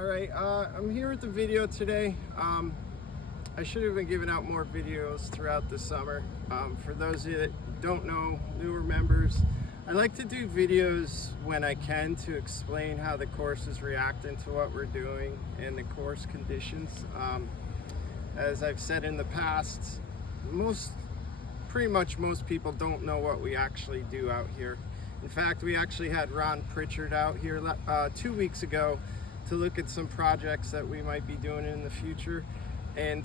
All right, I'm here with the video today. I should have been giving out more videos throughout the summer. For those of you that don't know, newer members, I like to do videos when I can to explain how the course is reacting to what we're doing and the course conditions. As I've said in the past, pretty much most people don't know what we actually do out here. In fact, we actually had Ron Pritchard out here 2 weeks ago to look at some projects that we might be doing in the future. And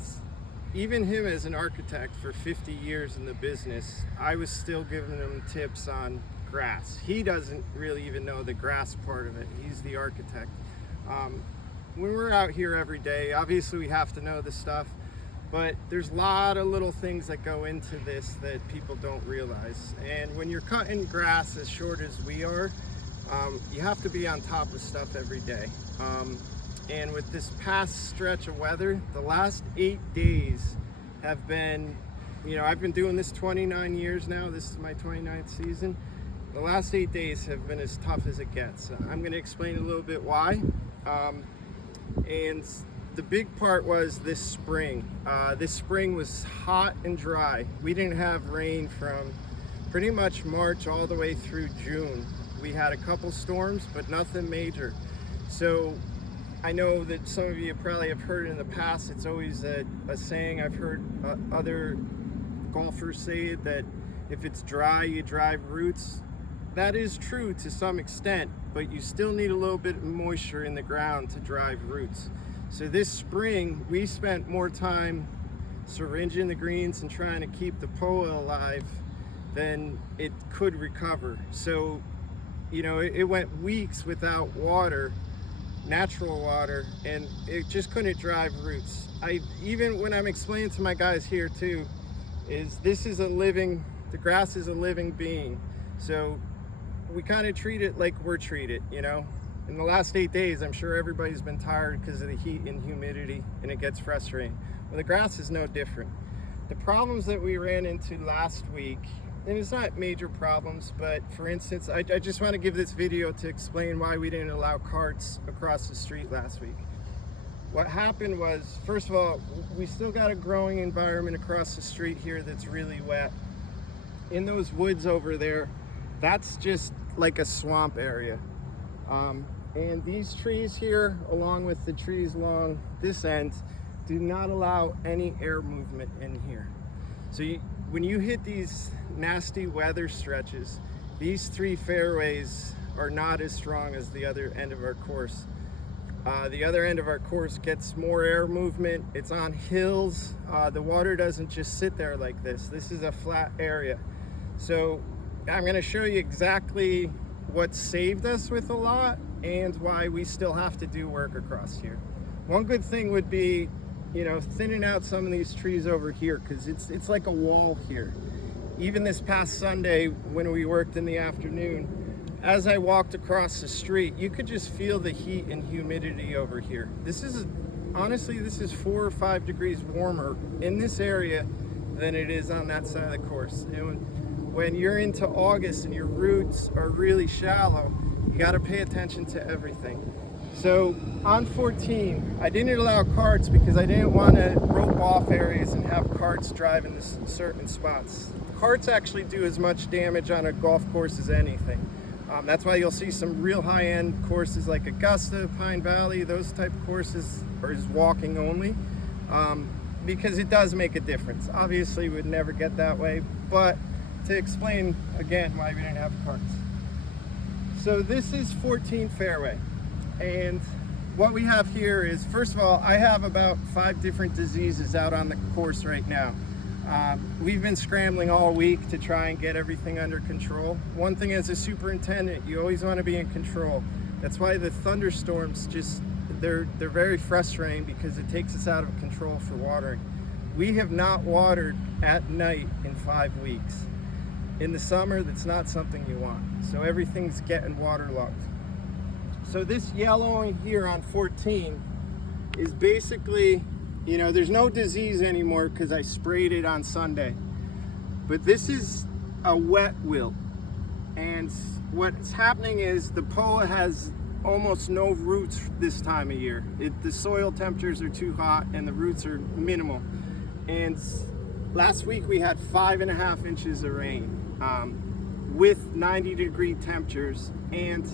even him, as an architect for 50 years in the business, I was still giving him tips on grass. He doesn't really even know the grass part of it. He's the architect. When we're out here every day, obviously we have to know the stuff, but there's a lot of little things that go into this that people don't realize. And when you're cutting grass as short as we are, you have to be on top of stuff every day. And with this past stretch of weather, the last 8 days have been, I've been doing this 29 years now. This is my 29th season. The last 8 days have been as tough as it gets. I'm going to explain a little bit why. And the big part was this spring. This spring was hot and dry. We didn't have rain from pretty much March all the way through June. We had a couple storms, but nothing major. So I know that some of you probably have heard in the past, it's always a saying I've heard other golfers say, that if it's dry, you drive roots. That is true to some extent, but you still need a little bit of moisture in the ground to drive roots. So this spring, we spent more time syringing the greens and trying to keep the POA alive than it could recover. So, it went weeks without water, natural water, and it just couldn't drive roots. Even when I'm explaining to my guys here too, the grass is a living being. So we kind of treat it like we're treated, In the last 8 days, I'm sure everybody's been tired because of the heat and humidity, and it gets frustrating. Well, the grass is no different. The problems that we ran into last week, and it's not major problems, but for instance, I just want to give this video to explain why we didn't allow carts across the street last week. What happened was, first of all, we still got a growing environment across the street here that's really wet. In those woods over there, that's just like a swamp area. And these trees here, along with the trees along this end, do not allow any air movement in here. So when you hit these nasty weather stretches, these 3 fairways are not as strong as the other end of our course. The other end of our course gets more air movement. It's on hills. The water doesn't just sit there like this. This is a flat area. So I'm going to show you exactly what saved us with a lot and why we still have to do work across here. One good thing would be, thinning out some of these trees over here, because it's like a wall here. Even this past Sunday when we worked in the afternoon, as I walked across the street, you could just feel the heat and humidity over here. Honestly, this is 4 or 5 degrees warmer in this area than it is on that side of the course. And when you're into August and your roots are really shallow, you got to pay attention to everything. So on 14, I didn't allow carts because I didn't want to rope off areas and have carts drive in certain spots. Carts actually do as much damage on a golf course as anything. That's why you'll see some real high-end courses like Augusta, Pine Valley, those type of courses are just walking only, because it does make a difference. Obviously, we'd never get that way, but to explain again why we didn't have carts. So this is 14 fairway. And what we have here is, first of all, I have about 5 different diseases out on the course right now. We've been scrambling all week to try and get everything under control. One thing as a superintendent, you always want to be in control. That's why the thunderstorms they're very frustrating, because it takes us out of control for watering. We have not watered at night in 5 weeks. In the summer, that's not something you want. So everything's getting waterlogged. So this yellow here on 14 is basically, there's no disease anymore because I sprayed it on Sunday. But this is a wet wilt. And what's happening is the POA has almost no roots this time of year. The soil temperatures are too hot and the roots are minimal. And last week we had 5.5 inches of rain with 90-degree temperatures, and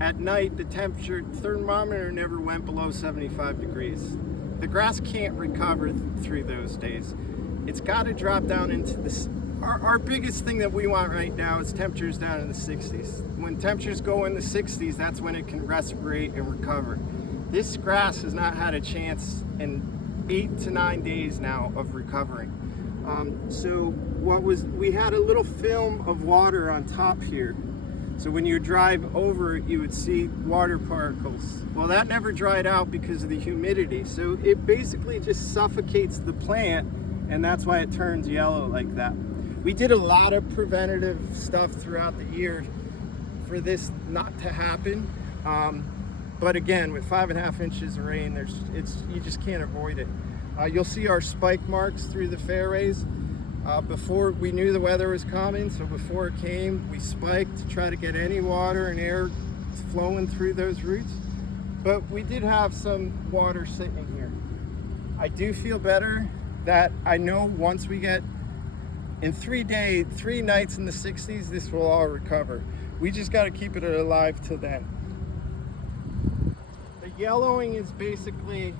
at night the thermometer never went below 75 degrees. The grass can't recover through those days. It's got to drop down into the our biggest thing that we want right now is temperatures down in the 60s. When temperatures go in the 60s, that's when it can respirate and recover. This grass has not had a chance in 8 to 9 days now of recovering. So we had a little film of water on top here. So when you drive over it, you would see water particles. Well, that never dried out because of the humidity. So it basically just suffocates the plant, and that's why it turns yellow like that. We did a lot of preventative stuff throughout the year for this not to happen. But again, with 5.5 inches of rain, you just can't avoid it. You'll see our spike marks through the fairways. Before we knew the weather was coming, so before it came, we spiked to try to get any water and air flowing through those roots. But we did have some water sitting here. I do feel better that I know once we get in 3 nights in the 60s, this will all recover. We just got to keep it alive till then. The yellowing is basically,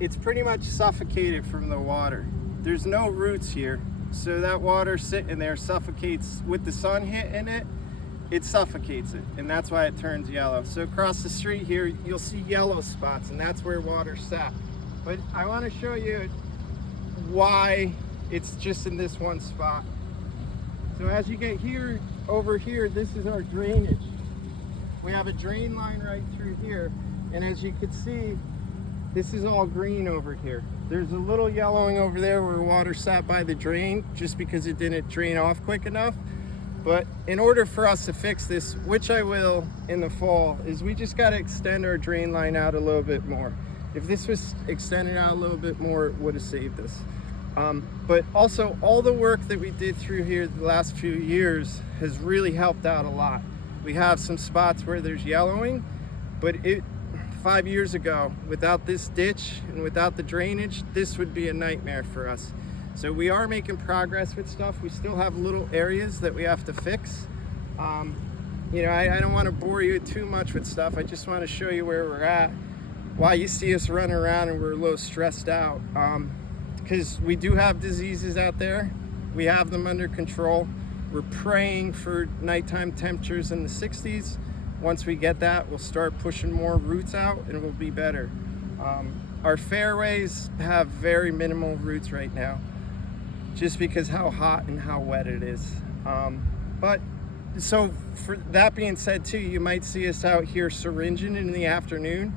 it's pretty much suffocated from the water. There's no roots here, so that water sitting there suffocates. With the sun hitting it, it suffocates it, and that's why it turns yellow. So across the street here, you'll see yellow spots, and that's where water sat. But I want to show you why it's just in this one spot. So as you get here, over here, this is our drainage. We have a drain line right through here, and as you can see, this is all green over here. There's a little yellowing over there where water sat by the drain just because it didn't drain off quick enough. But in order for us to fix this, which I will in the fall, is we just got to extend our drain line out a little bit more. If this was extended out a little bit more, it would have saved us. But also all the work that we did through here the last few years has really helped out a lot. We have some spots where there's yellowing, but 5 years ago, without this ditch and without the drainage, this would be a nightmare for us. So we are making progress with stuff. We still have little areas that we have to fix. You know, I don't want to bore you too much with stuff. I just want to show you where we're at, why you see us running around and we're a little stressed out. Because we do have diseases out there. We have them under control. We're praying for nighttime temperatures in the 60s. Once we get that, we'll start pushing more roots out and it will be better. Our fairways have very minimal roots right now, just because how hot and how wet it is. But so for that being said too, you might see us out here syringing in the afternoon.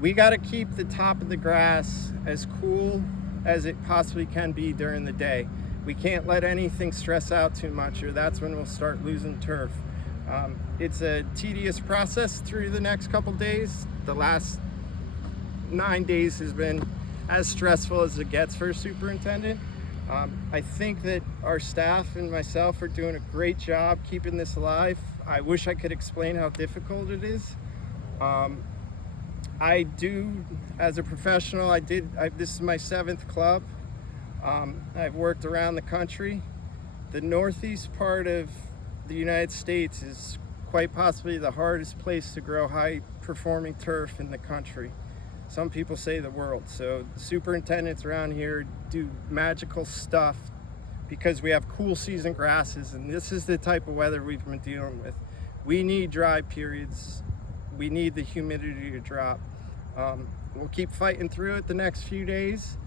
We got to keep the top of the grass as cool as it possibly can be during the day. We can't let anything stress out too much, or that's when we'll start losing turf. It's a tedious process through the next couple days. The last 9 days has been as stressful as it gets for a superintendent. I think that our staff and myself are doing a great job keeping this alive. I wish I could explain how difficult it is. I do, as a professional, this is my 7th club. I've worked around the country. The northeast part of the United States is quite possibly the hardest place to grow high-performing turf in the country. Some people say the world. So the superintendents around here do magical stuff because we have cool season grasses, and this is the type of weather we've been dealing with. We need dry periods. We need the humidity to drop. We'll keep fighting through it the next few days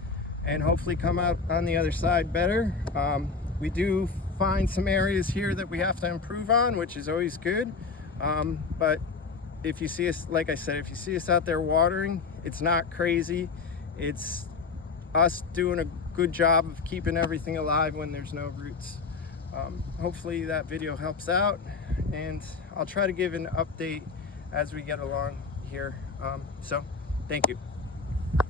and hopefully come out on the other side better. We do find some areas here that we have to improve on, which is always good. But if you see us, like I said, if you see us out there watering, it's not crazy. It's us doing a good job of keeping everything alive when there's no roots. Hopefully that video helps out, and I'll try to give an update as we get along here. So thank you.